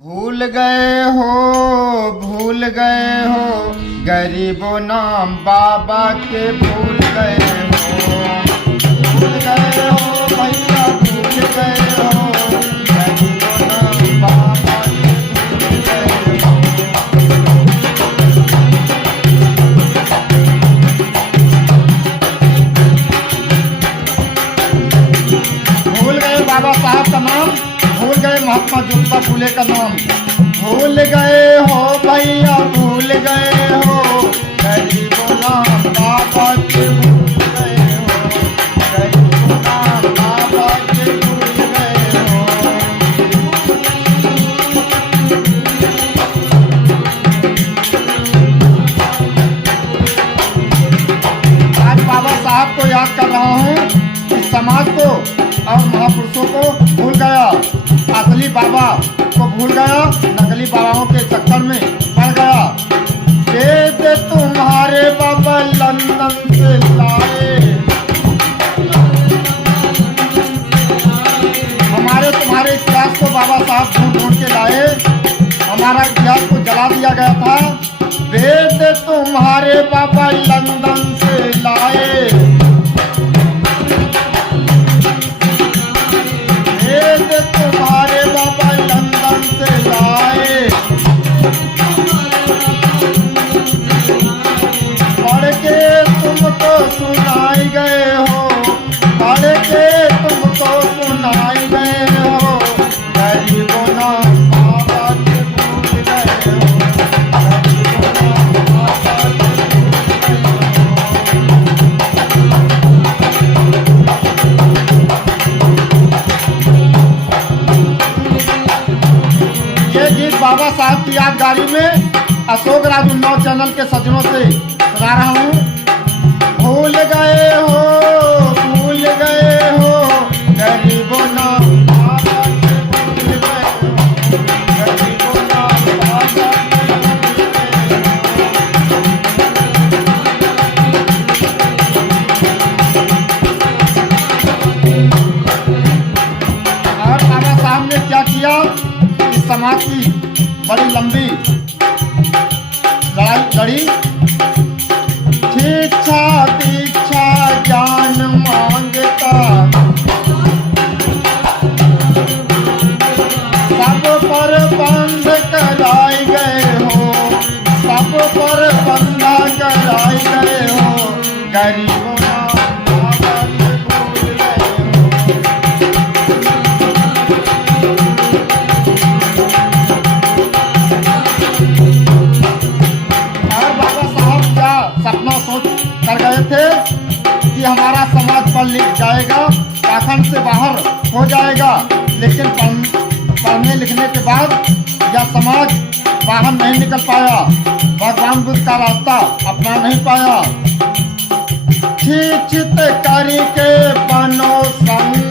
भूल गए हो गरीबों नाम बाबा के भूल गए हो भैया भूल गए हो गरीबों नाम बाबा के भूल गए बाबा साहब का नाम, भूल गए महात्मा ज्योतिबा फूले का नाम, भूल गए हो भैया भूल गए हो गरीबों नाम बाबा के भूल गए हो गरीबों नाम बाबा के भूल गए हो। आज बाबा साहब को याद कर रहा हूँ, इस समाज को और महापुरुषों को भूल गया, असली बाबा को भूल गया, नकली बाबाओं के चक्कर में पड़ गया। वेद तुम्हारे बाबा लंदन से लाए, हमारे तुम्हारे इतिहास को बाबा साहब ढूंढ ढूंढ के लाए, हमारा इतिहास को जला दिया गया था। वेद तुम्हारे बाबा लंदन से लाए, तुम्हारे बाबा लंदन से लाए, पढ़ के तुमको सुनाई गए हो, पढ़ के तुमको सुनाई गए हो गरीबों नाम बाबा के भूल गए हो गरीबों नाम बाबा के भूल बाबा साहब की यादगारी में अशोक राज उन्नाव चैनल के सज्जनों से सुना रहा हूँ। भूल गए हो गरीबों नाम बाबा के भूल गए हो गरीबों नाम बाबा के भूल गए हो। और बाबा साहब ने क्या किया, इस समाज की बड़ी लंबी लड़ाई लड़ी। दीक्षा ज्ञान मांगता सब पर बंद कराए गए हो, सब पर बंदा कराए गए हो गरीबों नाम बाबा के भूल गए हो। सपना सोच कर गए थे कि हमारा समाज पढ़ लिख जाएगा, पाखंड से बाहर हो जाएगा, लेकिन पढ़ने लिखने के बाद यह समाज बाहर नहीं निकल पाया, भगवान बुद्ध का रास्ता अपना नहीं पाया। चित करके बनो संग